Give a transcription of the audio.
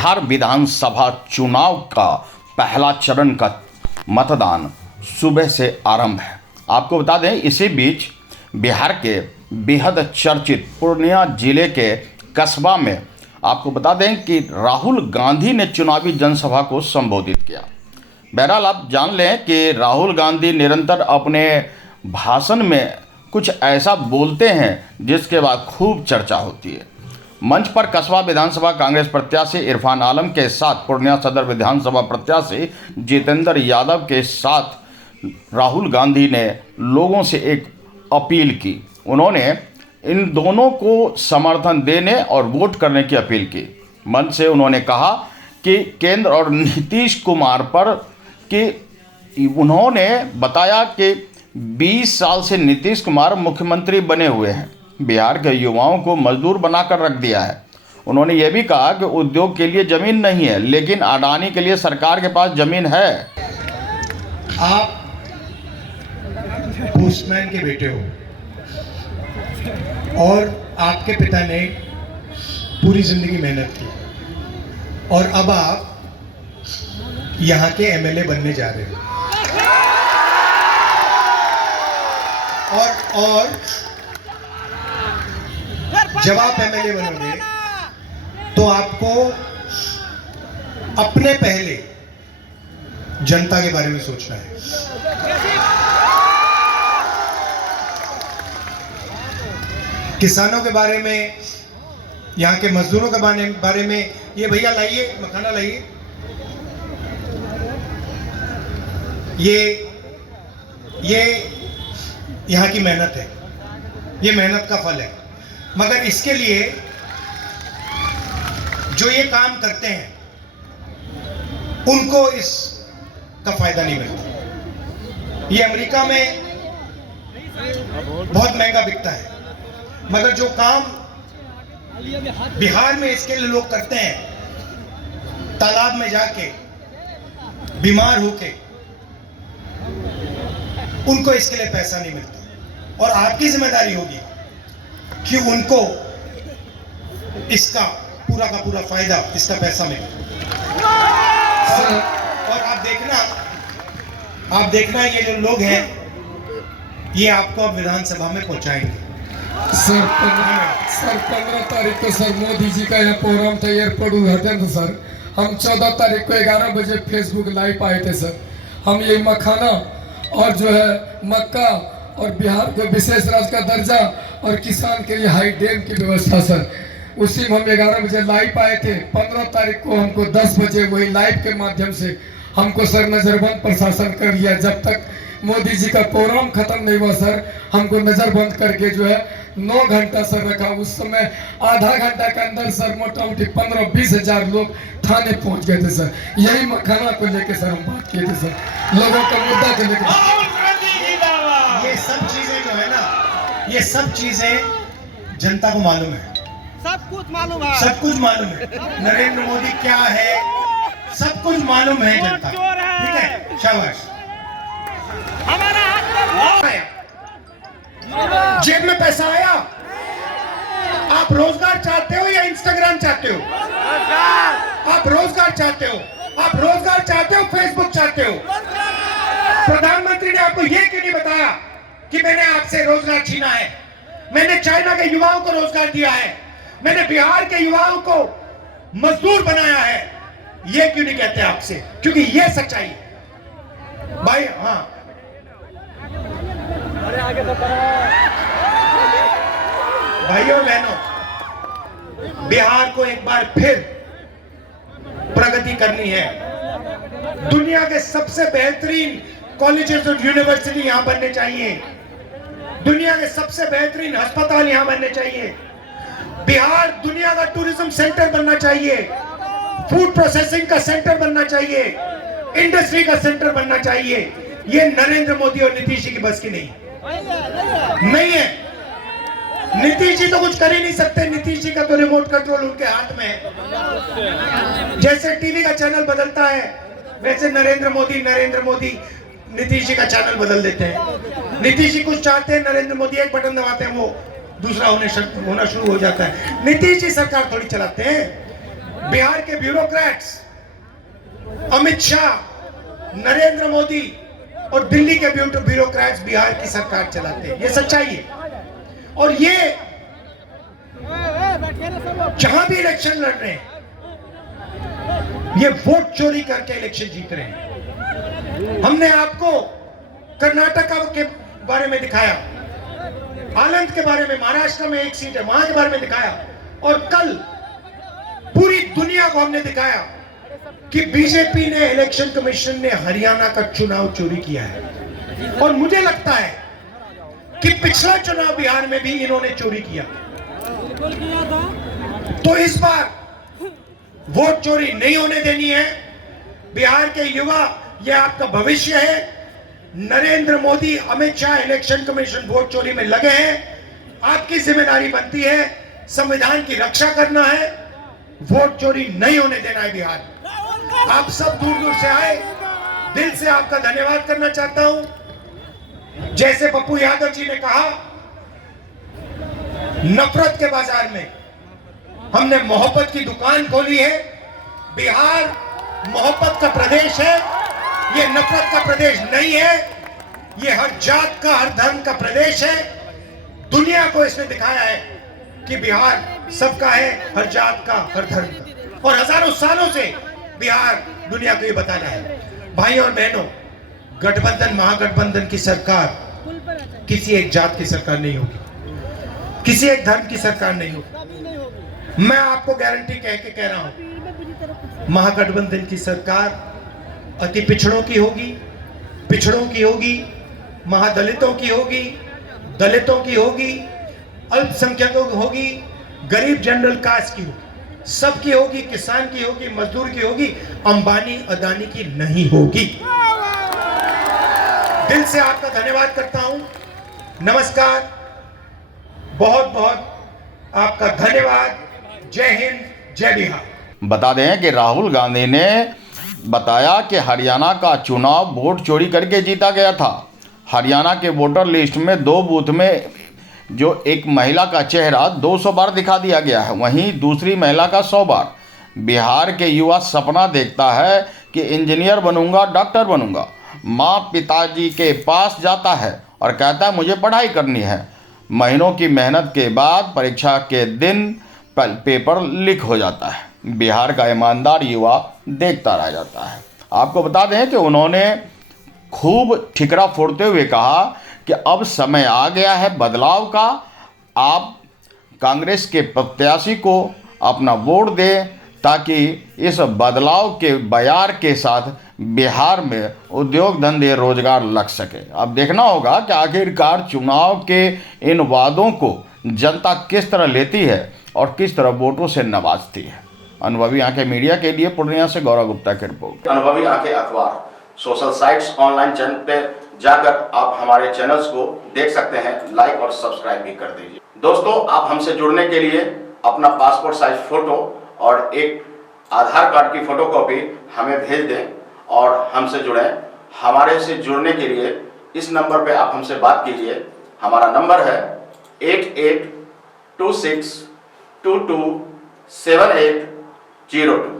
बिहार विधानसभा चुनाव का पहला चरण का मतदान सुबह से आरंभ है। आपको बता दें, इसी बीच बिहार के बेहद चर्चित पूर्णिया जिले के कस्बा में आपको बता दें कि राहुल गांधी ने चुनावी जनसभा को संबोधित किया। बहरहाल आप जान लें कि राहुल गांधी निरंतर अपने भाषण में कुछ ऐसा बोलते हैं जिसके बाद खूब चर्चा होती है। मंच पर कस्बा विधानसभा कांग्रेस प्रत्याशी इरफान आलम के साथ पूर्णिया सदर विधानसभा प्रत्याशी जितेंद्र यादव के साथ राहुल गांधी ने लोगों से एक अपील की। उन्होंने इन दोनों को समर्थन देने और वोट करने की अपील की। मंच से उन्होंने कहा कि केंद्र और नीतीश कुमार पर कि उन्होंने बताया कि 20 साल से नीतीश कुमार मुख्यमंत्री बने हुए हैं, बिहार के युवाओं को मजदूर बनाकर रख दिया है। उन्होंने ये भी कहा कि उद्योग के लिए ज़मीन नहीं है, लेकिन अडानी के लिए सरकार के पास ज़मीन है। आप पोस्टमैन के बेटे हो और आपके पिता ने पूरी जिंदगी मेहनत की और अब आप यहाँ के एमएलए बनने जा रहे हो और जब आप एमएलए बनोगे तो आपको अपने पहले जनता के बारे में सोचना है। किसानों के बारे में, यहाँ के मजदूरों के बारे में। ये भैया लाइए, मखाना लाइए। ये यहाँ की मेहनत है, ये मेहनत का फल है। मगर इसके लिए जो ये काम करते हैं उनको इसका फायदा नहीं मिलता। ये अमेरिका में बहुत महंगा बिकता है, मगर जो काम बिहार में इसके लिए लोग करते हैं, तालाब में जाके बीमार होके, उनको इसके लिए पैसा नहीं मिलता। और आपकी जिम्मेदारी होगी कि उनको इसका पूरा का पूरा फायदा, इसका पैसा मिले। और आप देखना ये जो लोग हैं ये आपको अब विधानसभा में पहुंचाएंगे। सर 15 तारीख को सर मोदी जी का यहाँ प्रोग्राम था, एयरपोर्ट उद्घाटन था सर। हम 14 तारीख को 11 बजे फेसबुक लाइव आए थे सर। हम ये मखाना और जो है मक्का और बिहार को विशेष राज्य का दर्जा और किसान के लिए हाई डैम की व्यवस्था सर, उसी में हम 11 बजे लाइव आए थे। 15 तारीख को हमको 10 बजे वही लाइव के माध्यम से हमको सर नजरबंद प्रशासन कर लिया। जब तक मोदी जी का प्रोग्राम खत्म नहीं हुआ सर, हमको नजरबंद करके जो है 9 घंटा सर रखा। उस समय आधा घंटा के अंदर सर मोटा मोटी 15-20 हजार लोग थाने पहुंच गए थे सर। यही मखाना को लेके सर हम बात किए थे सर, लोगों का मुद्दा को लेकर। ये सब चीजें जो है ना, ये सब चीजें जनता को मालूम है, सब कुछ मालूम है, सब कुछ मालूम है। नरेंद्र मोदी क्या है सब कुछ मालूम है जनता, ठीक है। शाबाश। हमारा हाथ में जेब में पैसा आया। आप रोजगार चाहते हो या इंस्टाग्राम चाहते हो? आप रोजगार चाहते हो, आप रोजगार चाहते हो, फेसबुक चाहते हो। प्रधानमंत्री ने आपको यह क्यों नहीं बताया कि मैंने आपसे रोजगार छीना है, मैंने चाइना के युवाओं को रोजगार दिया है, मैंने बिहार के युवाओं को मजदूर बनाया है? ये क्यों नहीं कहते आपसे? क्योंकि ये सच्चाई है भाई। हाँ, भाइयों बहनों, बिहार को एक बार फिर प्रगति करनी है। दुनिया के सबसे बेहतरीन कॉलेजेस और यूनिवर्सिटी यहां बनने चाहिए, दुनिया के सबसे बेहतरीन अस्पताल यहां बनने चाहिए। बिहार दुनिया का टूरिज्म सेंटर बनना चाहिए, फूड प्रोसेसिंग का सेंटर बनना चाहिए, इंडस्ट्री का सेंटर बनना चाहिए। ये नरेंद्र मोदी और नीतीश जी की बस की नहीं है। नीतीश जी तो कुछ कर ही नहीं सकते। नीतीश जी का तो रिमोट कंट्रोल उनके हाथ में है। जैसे टीवी का चैनल बदलता है वैसे नरेंद्र मोदी नीतीश जी का चैनल बदल देते हैं। नीतीश जी कुछ चाहते हैं, नरेंद्र मोदी एक बटन दबाते हैं, वो दूसरा होना शुरू हो जाता है। नीतीश जी सरकार थोड़ी चलाते हैं, बिहार के ब्यूरोक्रेट्स अमित शाह, नरेंद्र मोदी और दिल्ली के ब्यूरोक्रेट्स बिहार की सरकार चलाते हैं। ये सच्चाई है। और ये जहां भी इलेक्शन लड़ रहे हैं, ये वोट चोरी करके इलेक्शन जीत रहे हैं। हमने आपको कर्नाटका के बारे में दिखाया, आनंद के बारे में, महाराष्ट्र में एक सीट है वहां के बारे में दिखाया, और कल पूरी दुनिया को हमने दिखाया कि बीजेपी ने, इलेक्शन कमीशन ने हरियाणा का चुनाव चोरी किया है। और मुझे लगता है कि पिछला चुनाव बिहार में भी इन्होंने चोरी किया। तो इस बार वोट चोरी नहीं होने देनी है। बिहार के युवा, यह आपका भविष्य है। Narendra Modi, Amit Shah, election commission vote चोरी में लगे हैं। आपकी जिम्मेदारी बनती है संविधान की रक्षा करना है, वोट चोरी नहीं होने देना है बिहार में। आप सब दूर दूर से आए, दिल से आपका धन्यवाद करना चाहता हूं। जैसे पप्पू यादव जी ने कहा, नफरत के बाजार में हमने मोहब्बत की दुकान खोली है। बिहार मोहब्बत का प्रदेश है, ये नफरत का प्रदेश नहीं है। ये हर जात का, हर धर्म का प्रदेश है। दुनिया को इसने दिखाया है कि बिहार सबका है, हर जात का, हर धर्म का। और हजारों सालों से बिहार दुनिया को ये बताना है। भाइयों और बहनों, गठबंधन, महागठबंधन की सरकार किसी एक जात की सरकार नहीं होगी, किसी एक धर्म की सरकार नहीं होगी। मैं आपको गारंटी कह रहा हूं, महागठबंधन की सरकार अति पिछड़ों की होगी, पिछड़ों की होगी, महादलितों की होगी, दलितों की होगी, अल्पसंख्यकों की होगी, गरीब जनरल कास्ट की होगी, सबकी होगी, किसान की होगी, मजदूर की होगी, अंबानी अदानी की नहीं होगी। दिल से आपका धन्यवाद करता हूं। नमस्कार, बहुत बहुत आपका धन्यवाद। जय हिंद, जय बिहार। बता दें कि राहुल गांधी ने बताया कि हरियाणा का चुनाव वोट चोरी करके जीता गया था। हरियाणा के वोटर लिस्ट में 2 बूथ में जो एक महिला का चेहरा 200 बार दिखा दिया गया है, वहीं दूसरी महिला का 100 बार। बिहार के युवा सपना देखता है कि इंजीनियर बनूंगा, डॉक्टर बनूंगा। माँ पिताजी के पास जाता है और कहता है मुझे पढ़ाई करनी है। महीनों की मेहनत के बाद परीक्षा के दिन पेपर लीक हो जाता है। बिहार का ईमानदार युवा देखता रह जाता है। आपको बता दें कि उन्होंने खूब ठिकरा फोड़ते हुए कहा कि अब समय आ गया है बदलाव का। आप कांग्रेस के प्रत्याशी को अपना वोट दें ताकि इस बदलाव के बयार के साथ बिहार में उद्योग धंधे रोजगार लग सके। अब देखना होगा कि आखिरकार चुनाव के इन वादों को जनता किस तरह लेती है और किस तरह वोटों से नवाजती है। अनुभवी आंखें मीडिया के लिए पूर्णिया से गौरव गुप्ता की रिपोर्ट। अनुभवी आंखें अखबार सोशल साइट्स, ऑनलाइन चैनल पे जाकर आप हमारे चैनल्स को देख सकते हैं। लाइक और सब्सक्राइब भी कर दीजिए। दोस्तों, आप हमसे जुड़ने के लिए अपना पासपोर्ट साइज फोटो और एक आधार कार्ड की फोटोकॉपी हमें भेज दें और हमसे जुड़ें। हमारे से जुड़ने के लिए इस नंबर पे आप हमसे बात कीजिए। हमारा नंबर है 8826227802।